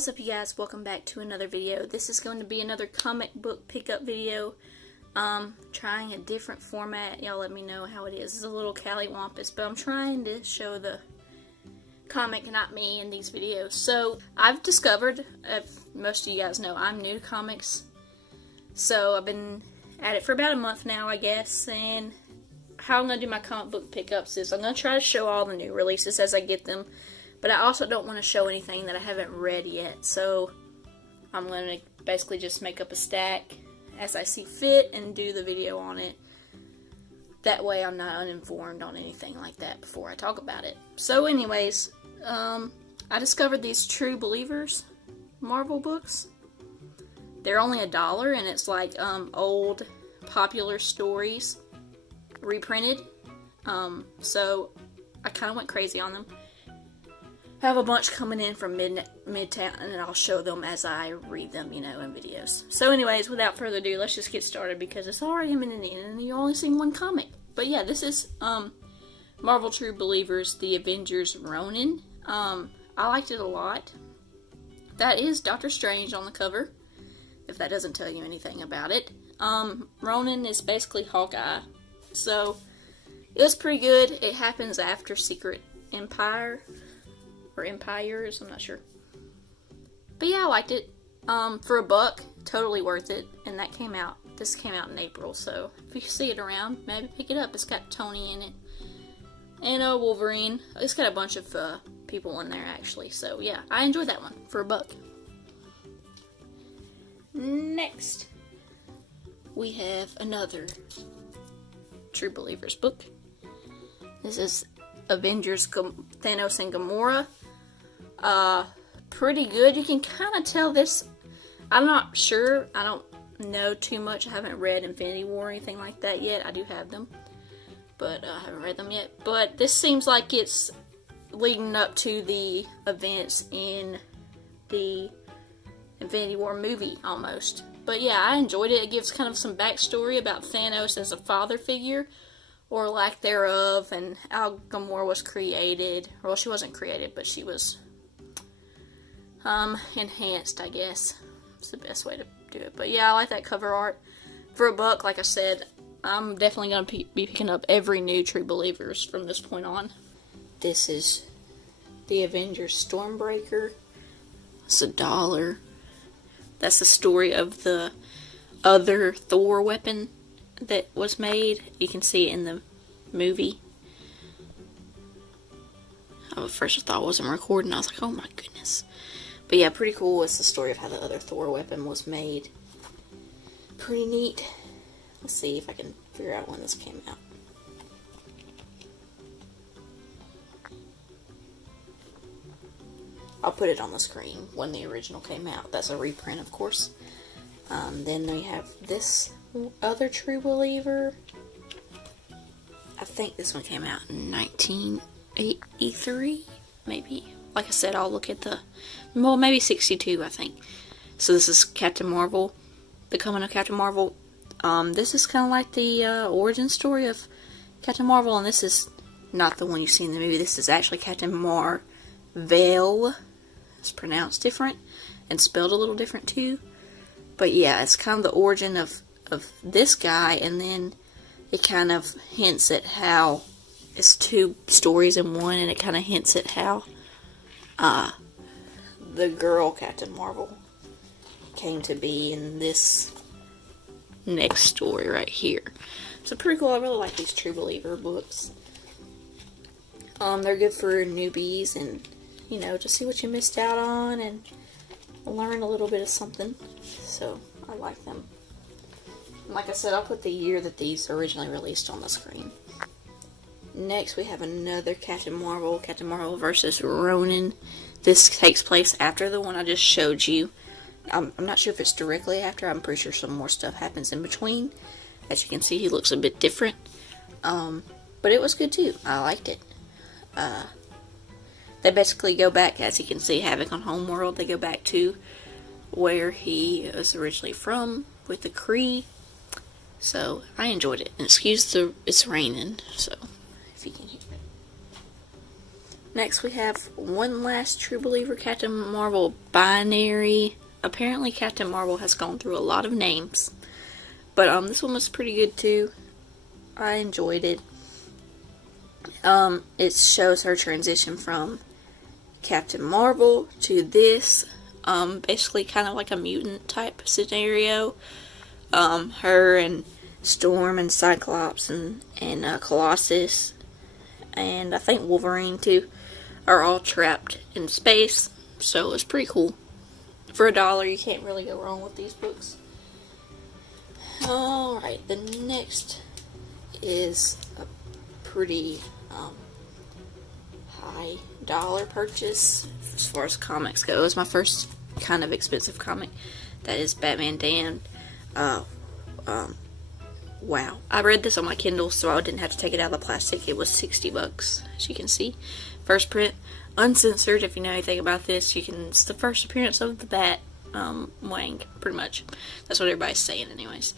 What's up, you guys? Welcome back to another video. This is going to be another comic book pickup video. Trying a different format. Y'all let me know how it is. It's a little callywumpus, but I'm trying to show the comic, not me, in these videos. So, I've discovered, if most of you guys know, I'm new to comics. So, I've been at it for about a month now, I guess, and how I'm going to do my comic book pickups is I'm going to try to show all the new releases as I get them. But I also don't want to show anything that I haven't read yet, so I'm going to basically just make up a stack as I see fit and do the video on it. That way I'm not uninformed on anything like that before I talk about it. So anyways, I discovered these True Believers Marvel books. They're only $1, and it's like old popular stories reprinted. So I kind of went crazy on them. I have a bunch coming in from Midtown, and I'll show them as I read them, you know, in videos. So anyways, without further ado, let's just get started because it's already a minute in and you're only seeing one comic. But yeah, this is Marvel True Believers, The Avengers Ronin. I liked it a lot. That is Doctor Strange on the cover, if that doesn't tell you anything about it. Ronin is basically Hawkeye. So, it was pretty good. It happens after Secret Empire. Or Empires, I'm not sure. But yeah, I liked it. For $1, totally worth it. And this came out in April, so if you see it around, maybe pick it up. It's got Tony in it. And Wolverine. It's got a bunch of people in there, actually. So yeah, I enjoyed that one for $1. Next, we have another True Believers book. This is Avengers Thanos and Gamora. Pretty good. You can kind of tell this. I'm not sure. I don't know too much. I haven't read Infinity War or anything like that yet. I do have them, but I haven't read them yet. But this seems like it's leading up to the events in the Infinity War movie almost. But yeah, I enjoyed it. It gives kind of some backstory about Thanos as a father figure, or lack thereof, and how Gamora was created. Well, she wasn't created, but she was enhanced, I guess. It's the best way to do it. But yeah, I like that cover art. For $1, like I said, I'm definitely going to be picking up every new True Believers from this point on. This is the Avengers Stormbreaker. It's $1. That's the story of the other Thor weapon that was made. You can see it in the movie. At first I thought I wasn't recording. I was like, oh my goodness. But yeah, pretty cool. It's the story of how the other Thor weapon was made. Pretty neat. Let's see if I can figure out when this came out. I'll put it on the screen when the original came out. That's a reprint, of course. Then we have this other True Believer. I think this one came out in 1983, maybe. Like I said, I'll look at well, maybe 62, I think. So this is Captain Marvel, the coming of Captain Marvel. This is kind of like the origin story of Captain Marvel, and this is not the one you see in the movie. This is actually Captain Marvel. It's pronounced different and spelled a little different too. But yeah, it's kind of the origin of this guy, and then it kind of hints at how it's two stories in one, and it kind of hints at how the girl Captain Marvel came to be in this next story right here. So pretty cool. I really like these True Believer books. They're good for newbies, and you know, just see what you missed out on and learn a little bit of something. So I like them. Like I said, I'll put the year that these originally released on the screen. Next, we have another Captain Marvel versus Ronin. This takes place after the one I just showed you. I'm not sure if it's directly after. I'm pretty sure some more stuff happens in between. As you can see, he looks a bit different. But it was good too. I liked it. They basically go back, as you can see, Havoc on Homeworld. They go back to where he was originally from with the Kree. So I enjoyed it. And excuse it's raining, so if you can hear it. Next we have One Last True Believer Captain Marvel Binary. Apparently Captain Marvel has gone through a lot of names. But this one was pretty good too. I enjoyed it. It shows her transition from Captain Marvel to this. Basically kind of like a mutant type scenario. Her and Storm and Cyclops and Colossus and I think Wolverine too are all trapped in space, so it's pretty cool. For $1 you can't really go wrong with these books. Alright, the next is a pretty high dollar purchase as far as comics go. It was my first kind of expensive comic. That is Batman Damned. Wow. I read this on my Kindle, so I didn't have to take it out of the plastic. It was $60, as you can see. First print, uncensored. If you know anything about this, it's the first appearance of the Bat Wang, pretty much. That's what everybody's saying, anyways.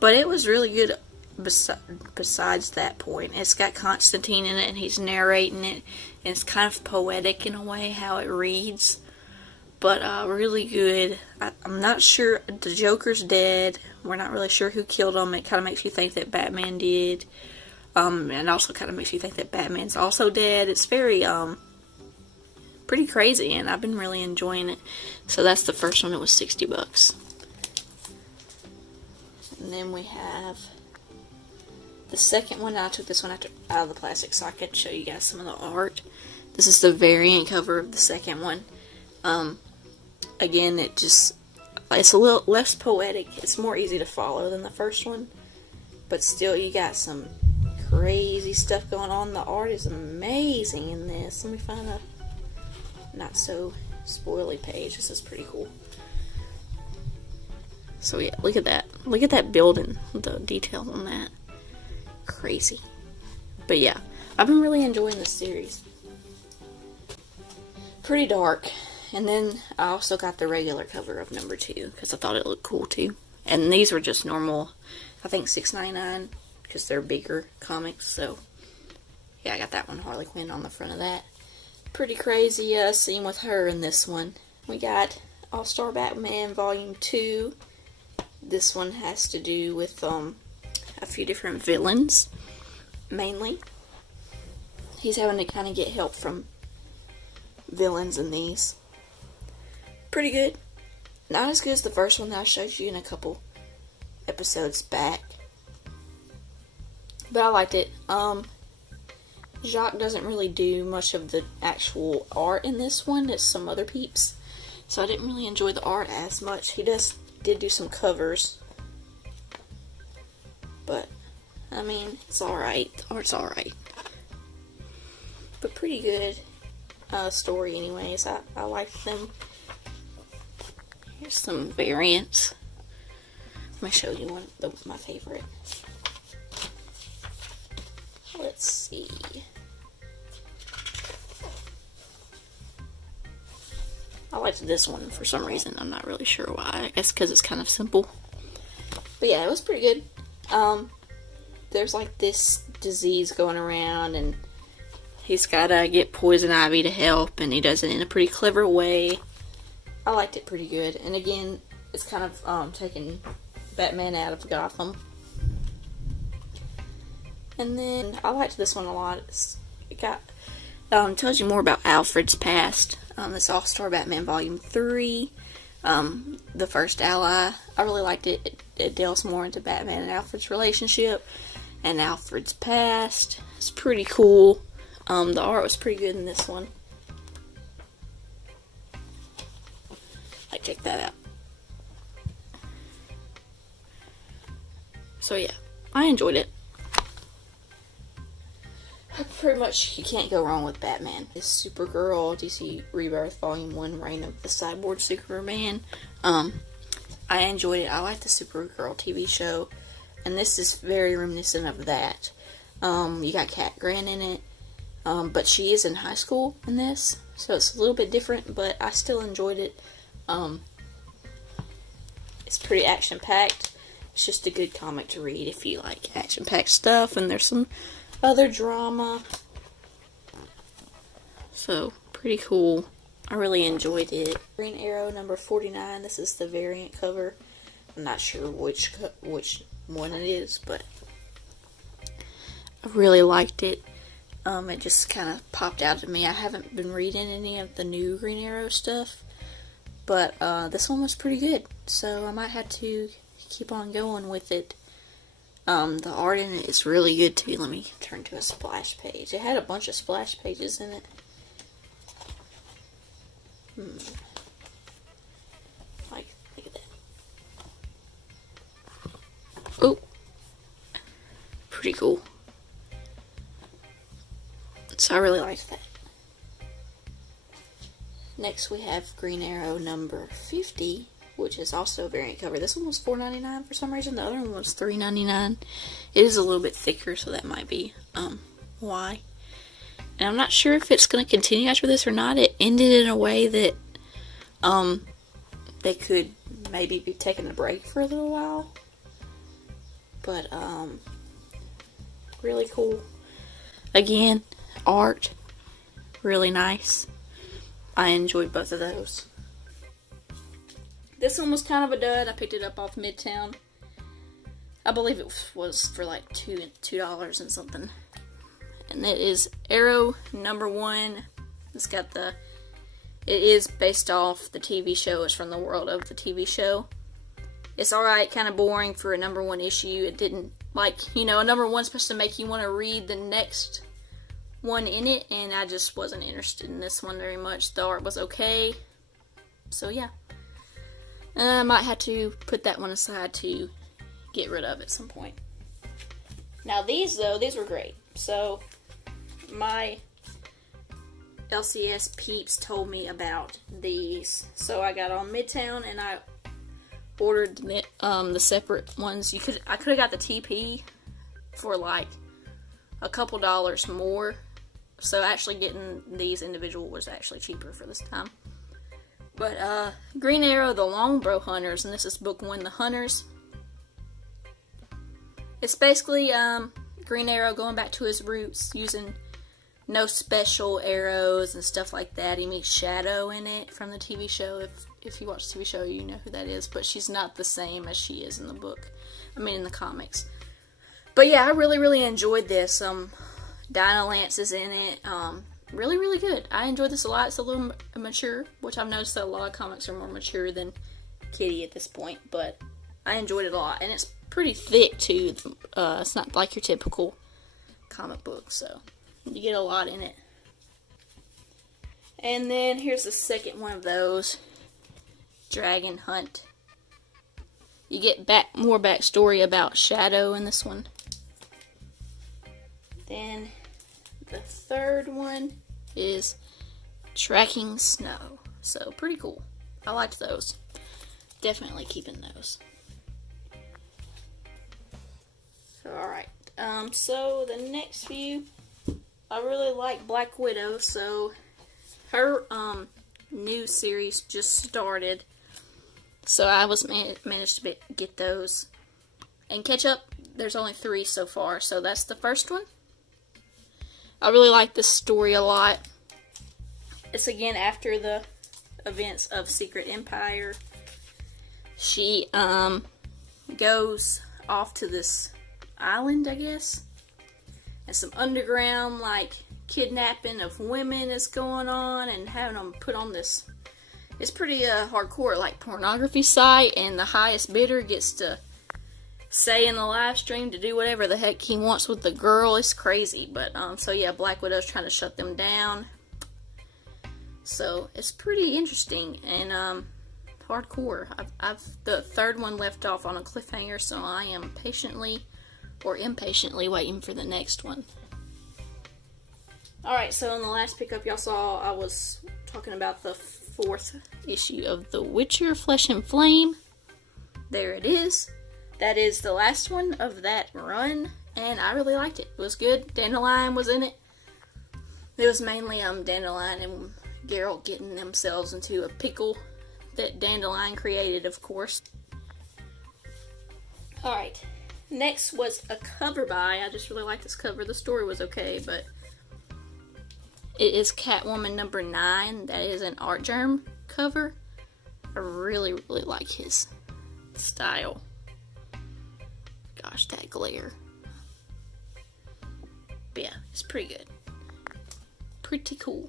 But it was really good. Besides that point, it's got Constantine in it, and he's narrating it, and it's kind of poetic in a way how it reads. But really good. I'm not sure. The Joker's dead. We're not really sure who killed him. It kind of makes you think that Batman did. And also kind of makes you think that Batman's also dead. It's very, pretty crazy, and I've been really enjoying it. So that's the first one. It was $60. And then we have the second one. I took this one out of the plastic so I could show you guys some of the art. This is the variant cover of the second one. Again, it's a little less poetic. It's more easy to follow than the first one. But still, you got some crazy stuff going on. The art is amazing in this. Let me find a not so spoily page. This is pretty cool. So yeah, look at that. Look at that building. The details on that. Crazy. But yeah, I've been really enjoying this series. Pretty dark. And then I also got the regular cover of number 2 because I thought it looked cool too. And these were just normal, I think $6.99 because they're bigger comics. So yeah, I got that one, Harley Quinn, on the front of that. Pretty crazy scene with her in this one. We got All-Star Batman Volume 2. This one has to do with a few different villains, mainly. He's having to kind of get help from villains in these. Pretty good. Not as good as the first one that I showed you in a couple episodes back. But I liked it. Jacques doesn't really do much of the actual art in this one. It's some other peeps. So I didn't really enjoy the art as much. He did do some covers. But, I mean, it's alright. The art's alright. But pretty good story anyways. I liked them. Here's some variants. Let me show you one of my favorite. Let's see. I liked this one for some reason. I'm not really sure why. I guess because it's kind of simple. But yeah, it was pretty good. There's like this disease going around, and he's gotta get Poison Ivy to help, and he does it in a pretty clever way. I liked it pretty good. And again, it's kind of taking Batman out of Gotham. And then I liked this one a lot. It tells you more about Alfred's past. This All-Star Batman Volume 3. The first ally. I really liked it. It delves more into Batman and Alfred's relationship and Alfred's past. It's pretty cool. The art was pretty good in this one. Check that out. So yeah, I enjoyed it. Pretty much, you can't go wrong with Batman. This Supergirl, DC Rebirth Volume 1, Reign of the Cyborg Superman. I enjoyed it. I like the Supergirl TV show, and this is very reminiscent of that. You got Cat Grant in it, but she is in high school in this, so it's a little bit different, but I still enjoyed it. It's pretty action-packed. It's just a good comic to read if you like action-packed stuff, and there's some other drama. So, pretty cool. I really enjoyed it. Green Arrow number 49. This is the variant cover. I'm not sure which one it is, but I really liked it. It just kind of popped out to me. I haven't been reading any of the new Green Arrow stuff, but this one was pretty good. So I might have to keep on going with it. The art in it is really good too. Let me turn to a splash page. It had a bunch of splash pages in it. Like, look at that. Oh, pretty cool. So I really liked that. Next we have Green Arrow number 50, which is also a variant cover. This one was $4.99 for some reason. The other one was $3.99. It is a little bit thicker, so that might be why. And I'm not sure if it's going to continue after this or not. It ended in a way that they could maybe be taking a break for a little while. But really cool. Again, art, really nice. I enjoyed both of those. This one was kind of a dud. I picked it up off Midtown. I believe it was for like $2 and something. And it is Arrow number 1. It is based off the TV show. It's from the world of the TV show. It's alright, kind of boring for a number 1 issue. It didn't, like, a number 1's supposed to make you want to read the next one in it, and I just wasn't interested in this one very much. The art was okay. So yeah. I might have to put that one aside to get rid of at some point. Now these were great. So my LCS peeps told me about these. So I got on Midtown and I ordered the separate ones. I could have got the TP for like a couple dollars more. So actually getting these individual was actually cheaper for this time. But Green Arrow, the Longbow Hunters, and this is book 1, The Hunters. It's basically Green Arrow going back to his roots, using no special arrows and stuff like that. He meets Shadow in it from the TV show. If you watch the TV show, you know who that is. But she's not the same as she is in the book. In the comics. But yeah, I really, really enjoyed this. Dinah Lance is in it. Really, really good. I enjoyed this a lot. It's a little mature, which I've noticed that a lot of comics are more mature than Kitty at this point. But I enjoyed it a lot. And it's pretty thick, too. It's not like your typical comic book, so you get a lot in it. And then here's the second one of those. Dragon Hunt. You get more backstory about Shadow in this one. Then the third one is Tracking Snow. So pretty cool. I liked those. Definitely keeping those. So alright. So the next few, I really like Black Widow. So her new series just started. So I was managed to get those and catch up. There's only 3 so far. So that's the first one. I really like this story a lot. It's again after the events of Secret Empire. She goes off to this island, I guess. And some underground like kidnapping of women is going on and having them put on this. It's pretty hardcore, like pornography site, and the highest bidder gets to say in the live stream to do whatever the heck he wants with the girl. It's crazy. But so yeah, Black Widow's trying to shut them down. So it's pretty interesting and hardcore. The third one left off on a cliffhanger, so I am patiently or impatiently waiting for the next one. Alright, so in the last pickup y'all saw, I was talking about the 4th issue of The Witcher Flesh and Flame. There it is. That is the last one of that run, and I really liked it. It was good. Dandelion was in it. It was mainly Dandelion and Geralt getting themselves into a pickle that Dandelion created, of course. Alright, next was a cover by. I just really liked this cover. The story was okay, but It is Catwoman number 9. That is an Artgerm cover. I really, really like his style. Gosh, that glare. But yeah, it's pretty good. Pretty cool.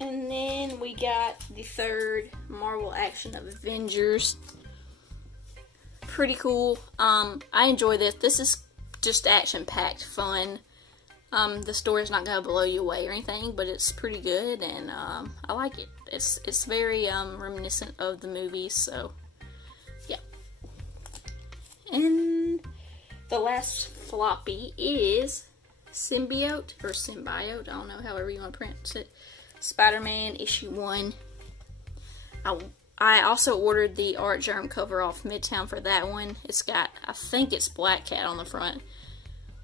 And then we got the third Marvel Action Avengers. Pretty cool. I enjoy this. This is just action-packed fun. The story's not gonna blow you away or anything, but it's pretty good, and I like it. It's very reminiscent of the movies, so yeah. And the last floppy is Symbiote, I don't know, however you want to pronounce it. Spider-Man issue 1. I also ordered the Artgerm cover off Midtown for that one. It's got, I think it's Black Cat on the front.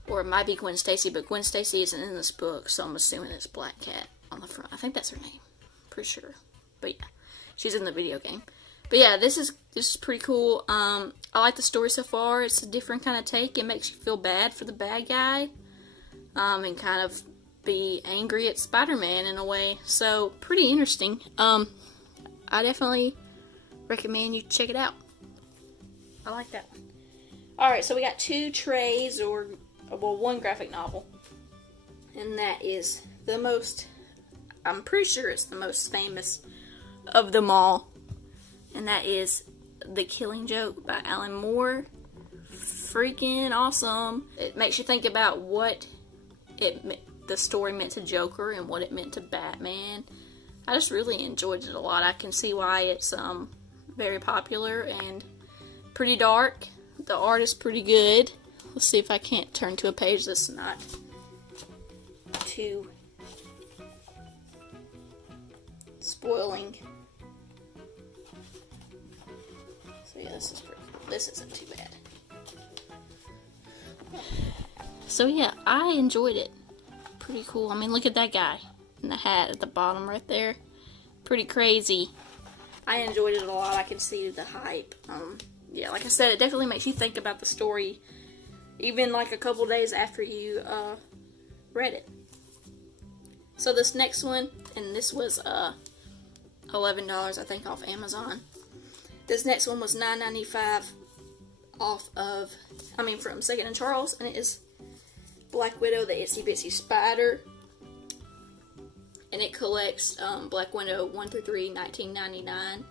Or it might be Gwen Stacy, but Gwen Stacy isn't in this book, so I'm assuming it's Black Cat on the front. I think that's her name. Pretty sure. But yeah, she's in the video game. But yeah, this is pretty cool. I like the story so far. It's a different kind of take. It makes you feel bad for the bad guy. And kind of be angry at Spider-Man in a way. So, pretty interesting. I definitely recommend you check it out. I like that one. Alright, so we got 2 trays, or, well, 1 graphic novel. And that is the most, I'm pretty sure it's the most famous of them all. And that is The Killing Joke by Alan Moore. Freaking awesome. It makes you think about what the story meant to Joker and what it meant to Batman. I just really enjoyed it a lot. I can see why it's very popular and pretty dark. The art is pretty good. Let's see if I can't turn to a page that's not too spoiling. So yeah, this is pretty cool. This isn't too bad. So yeah, I enjoyed it. Pretty cool. I mean, look at that guy in the hat at the bottom right there. Pretty crazy. I enjoyed it a lot. I can see the hype. Yeah, like I said, it definitely makes you think about the story, even like a couple days after you read it. So this next one, and this was $11, I think, off Amazon. This next one was $9.95 from Second and Charles, and it is Black Widow, the Itsy Bitsy Spider. And it collects Black Widow 1 through 3, 1999,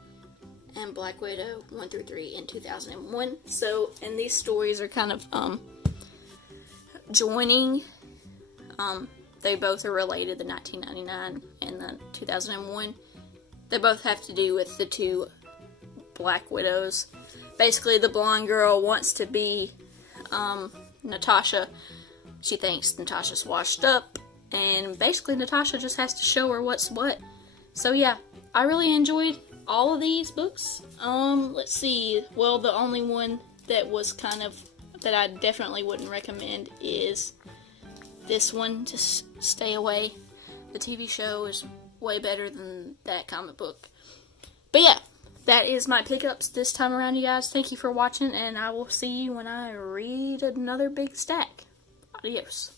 and Black Widow 1 through 3 in 2001. So, and these stories are kind of joining. They both are related, the 1999 and the 2001. They both have to do with the 2 Black Widows. Basically, the blonde girl wants to be Natasha. She thinks Natasha's washed up, and basically Natasha just has to show her what's what. So yeah, I really enjoyed all of these books. Let's see. Well, the only one that was kind of, that I definitely wouldn't recommend is this one. Just stay away. The TV show is way better than that comic book. But yeah, that is my pickups this time around, you guys. Thank you for watching, and I will see you when I read another big stack. Adios.